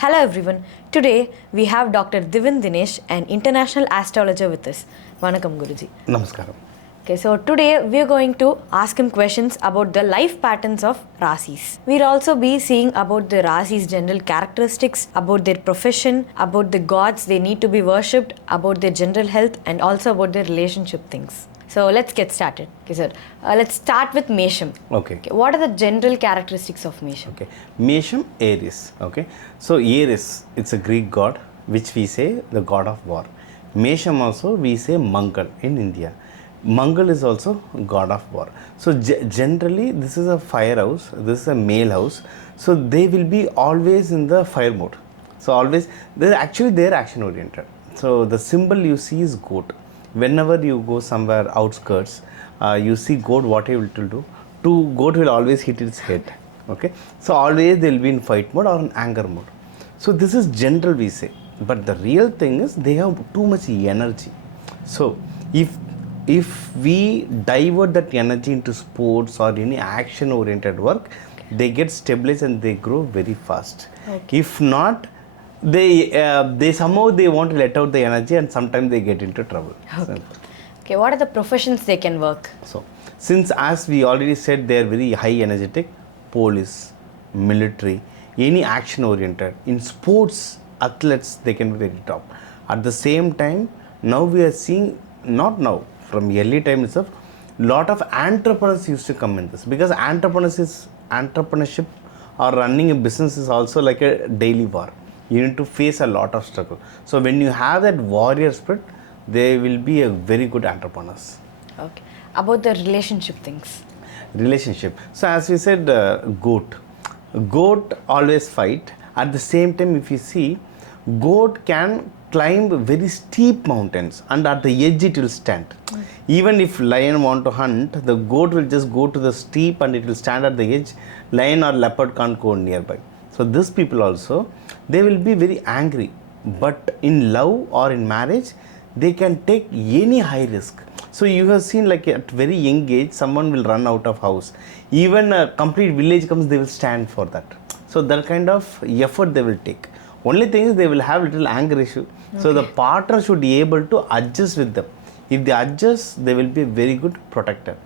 Hello everyone. Today we have Dr. Divin Dinesh, an international astrologer with us. Vanakkam Guruji. Namaskaram. Okay, so today we are going to ask him questions about the life patterns of Rasis. We'll also be seeing about the Rasis' general characteristics, about their profession, about the gods they need to be worshipped, about their general health, and also about their relationship things. So let's get started. Okay, sir. Let's start with Mesham. Okay. What are the general characteristics of Mesham? Okay. Mesham, Aries. Okay. So Aries, it's a Greek god, which we say the god of war. Mesham also we say Mangal in India. Mangal is also god of war. So generally this is a fire house. This is a male house. So they will be always in the fire mode. So always they're action oriented. So the symbol you see is goat. Whenever you go somewhere outskirts, you see goat, what it will do? Goat will always hit its head. Okay, so always they will be in fight mode or in anger mode. So this is general we say, but the real thing is they have too much energy. So if we divert that energy into sports or any action oriented work, they get stabilized and they grow very fast. Okay. If not, they somehow they want to let out the energy and sometimes they get into trouble. Okay. Okay, what are the professions they can work? So since as we already said, they are very high energetic, police, military, any action oriented. In sports, athletes, they can be very top. At the same time, now we are seeing, not now, from early time itself, lot of entrepreneurs used to come in this, because entrepreneurship or running a business is also like a daily war. You need to face a lot of struggle. So when you have that warrior spirit, they will be a very good entrepreneurs. Okay. About the relationship things. Relationship. So as we said, goat always fight. At the same time, if you see, goat can climb very steep mountains and at the edge it will stand. Even if lion want to hunt, the goat will just go to the steep and it will stand at the edge. Lion or leopard can't go nearby. So these people also, they will be very angry, but in love or in marriage, they can take any high risk. So you have seen, like at very young age, someone will run out of house. Even a complete village comes, they will stand for that. So that kind of effort they will take. Only thing is they will have little anger issue. Okay. So the partner should be able to adjust with them. If they adjust, they will be a very good protector.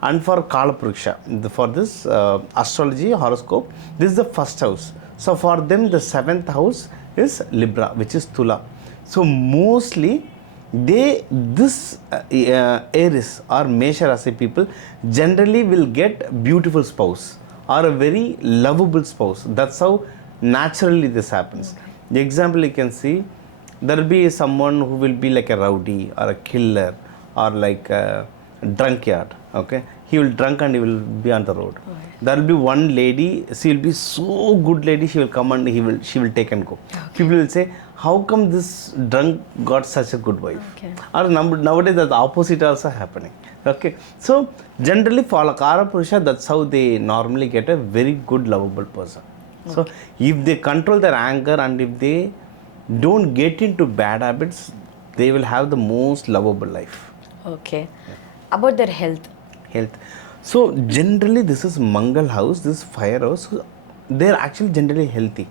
And for Call+, for this astrology horoscope, this is the first house. So for them, the 7th house is Libra, which is Tula. So mostly this Aries or Mesha Rasi people generally will get beautiful spouse or a very lovable spouse. That's how naturally this happens. Okay. The example you can see, there will be someone who will be like a rowdy or a killer or like a drunkard. Okay, he will drunk and he will be on the road. Okay. There will be one lady, she will be so good lady, she will come and she will take and go. Okay. People will say, how come this drunk got such a good wife? Okay. Or nowadays the opposite also happening. Okay, so generally for Kara Purusha, that's how they normally get a very good lovable person. Okay. So if they control their anger and if they don't get into bad habits, they will have the most lovable life. Okay. Yeah. About their health. So generally this is Mangal house, this fire house, they are actually generally healthy.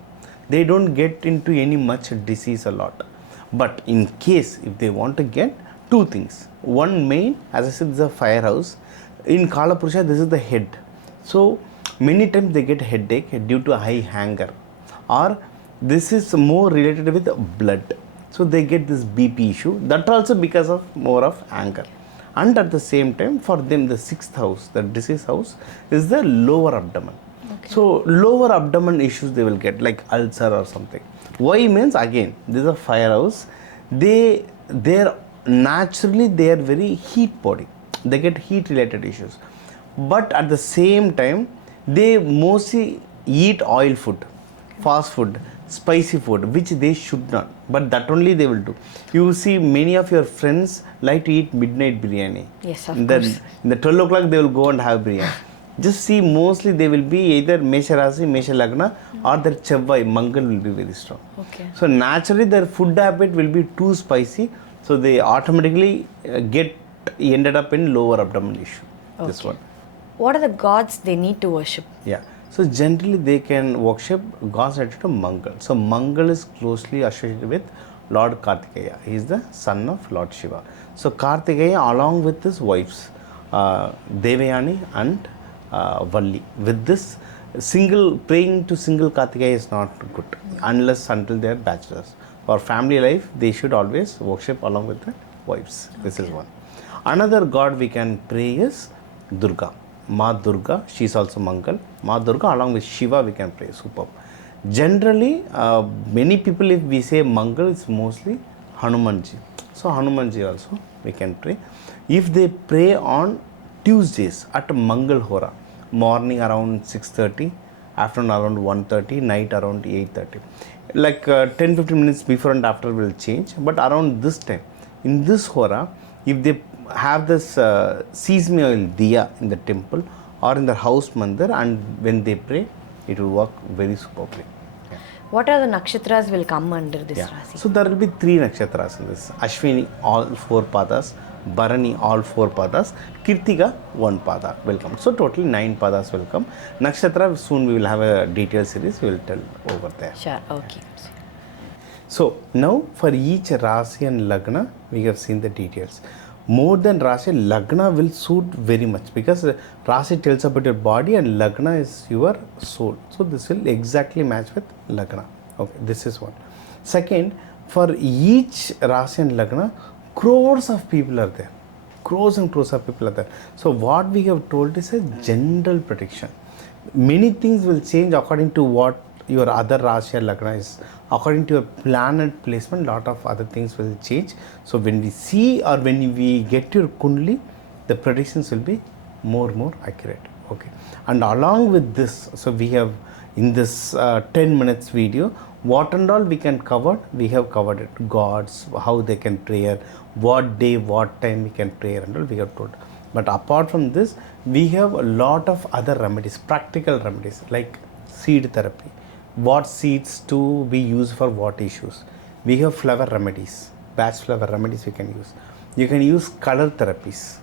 They don't get into any much disease a lot. But in case if they want to get two things. One main, as I said, this is a fire house. In Kala Purusha, this is the head. So many times they get headache due to high anger. Or this is more related with blood. So they get this BP issue. That also because of more of anger. And at the same time, for them, the 6th house, the disease house, is the lower abdomen. Okay. So lower abdomen issues they will get, like ulcer or something. Why means, again, this is a fire house. They're naturally they are very heat body. They get heat related issues. But at the same time, they mostly eat oil food, fast food, spicy food, which they should not, but that only they will do. You see many of your friends like to eat midnight biryani. Yes, of course. In the 12 o'clock they will go and have biryani. Just see, mostly they will be either Mesha Rasi, Mesha Lagna, or their Chavvai, Mangal will be very strong. Okay. So naturally their food habit will be too spicy, so they automatically ended up in lower abdominal issue. Okay. This one. What are the gods they need to worship? Yeah. So generally they can worship gods related to Mangal. So Mangal is closely associated with Lord Kartikeya. He is the son of Lord Shiva. So Kartikeya along with his wives, Devayani and Valli. With this single praying to single Kartikeya is not good unless until they are bachelors. For family life, they should always worship along with the wives. This is one. Another god we can pray is Durga. Ma Durga, she is also Mangal. Ma Durga along with Shiva we can pray. Superb. Generally, many people if we say Mangal, it's mostly Hanumanji. So Hanumanji also we can pray. If they pray on Tuesdays at Mangal Hora, morning around 6:30, afternoon around 1:30, night around 8:30. Like 10-15 minutes before and after will change, but around this time, in this Hora, if they have this sesame oil diya in the temple or in the house mandir, and when they pray, it will work very superbly. Yeah. What are the nakshatras will come under this Yeah. Rasi? So there will be 3 nakshatras in this. Ashwini, all 4 padas. Bharani, all 4 padas. Kirtiga, 1 pada will come. So totally 9 padas will come. Nakshatra, soon we will have a detailed series, we will tell over there. Sure, okay. So now for each Rasi and Lagna, we have seen the details. More than Rasi, Lagna will suit very much because Rasi tells about your body and Lagna is your soul. So this will exactly match with Lagna. Okay, this is one. Second, for each Rasi and Lagna, crores of people are there. Crores and crores of people are there. So what we have told is a general prediction. Many things will change according to what your other Rasi or Lagna is. According to your planet placement, lot of other things will change. So when we see or when we get your Kundali, the predictions will be more accurate. Okay. And along with this, so we have in this 10 minutes video, what and all we can cover, we have covered it. Gods, how they can pray, what day, what time we can pray and all we have told. But apart from this, we have a lot of other remedies, practical remedies like seed therapy. What seeds to be used for what issues. We have flower remedies, batch flower remedies we can use. You can use color therapies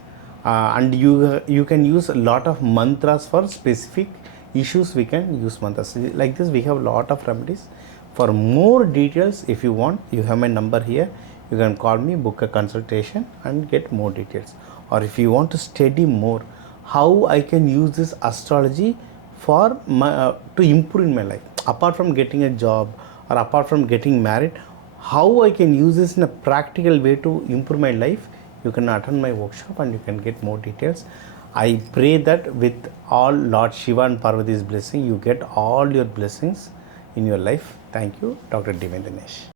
and you can use a lot of mantras for specific issues. We can use mantras. Like this we have a lot of remedies. For more details, if you want, you have my number here. You can call me, book a consultation and get more details. Or if you want to study more, how I can use this astrology for to improve in my life. Apart from getting a job or apart from getting married, how I can use this in a practical way to improve my life, you can attend my workshop and you can get more details. I pray that with all Lord Shiva and Parvati's blessing, you get all your blessings in your life. Thank you, Dr. Dinesh.